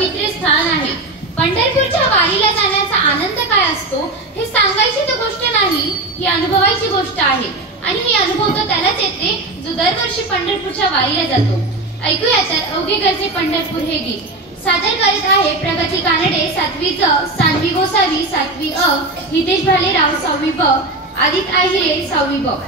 पवित्र स्थान आहे. पंढरपूरच्या वारीला जाण्याचा आनंद काय असतो हे सांगायची तर गोष्ट नाही, ही अनुभवायची गोष्ट आहे. आणि ही अनुभव तर त्यालाच येते जो दरवर्षी पंढरपूरच्या वारीला जातो. ऐकूया तर अवघे घरचे पंढरपूर हे गीत. सादर करीत आहे प्रगती कानडे 7वी ज, सान्वी गोसावी 7वी अ, नितेश भालेराव 6वी ब, आदित्य आहिरे 6वी ब.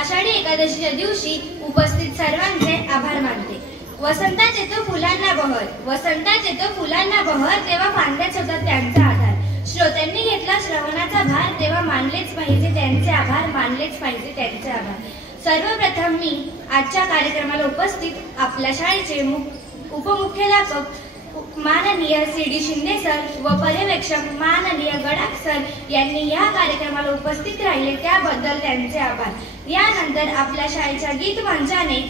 आषाढी एकादशीच्या दिवशी उपस्थित सर्वांचे आभार मानते. वसंतात येतो फुलांना बहर, वसंतात येतो फुलांना बहर, तेव्हा फांद्याच होतात त्यांचा आधार. श्रोत्यांनी घेतला श्रवणाचा भार, तेव्हा मानलेच पाहिजे त्यांचे आभार, मानलेच पाहिजे त्यांचे आभार. सर्वप्रथम मी आजच्या कार्यक्रमाला उपस्थित आपल्या शाळेचे उपमुख्याध्यापक माननीय सी.डी. शिंदे सर व पर्यवेक्षक माननीय गडाख सर यांनी या कार्यक्रमाला उपस्थित राहिले त्याबद्दल त्यांचे आभार. यानंतर आपल्या शाळेच्या गीत मंचाने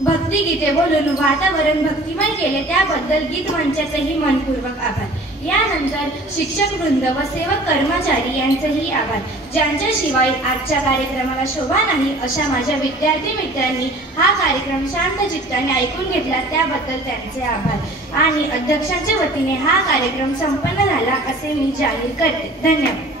भक्तिगीते बोलून वातावरण भक्तिमय केले त्याबद्दल गीत मंचाचेही मनपूर्वक आभार. यानंतर शिक्षक वृंद व सेवक कर्मचारी यांचेही आभार, ज्यांच्याशिवाय आजच्या कार्यक्रमाला शोभा नाही. अशा माझ्या विद्यार्थी मित्रांनी हा कार्यक्रम शांत चित्ताने ऐकून घेतला त्याबद्दल त्यांचे आभार आणि अध्यक्षांच्या वतीने हा कार्यक्रम संपन्न झाला असे मी जाहीर करते. धन्यवाद.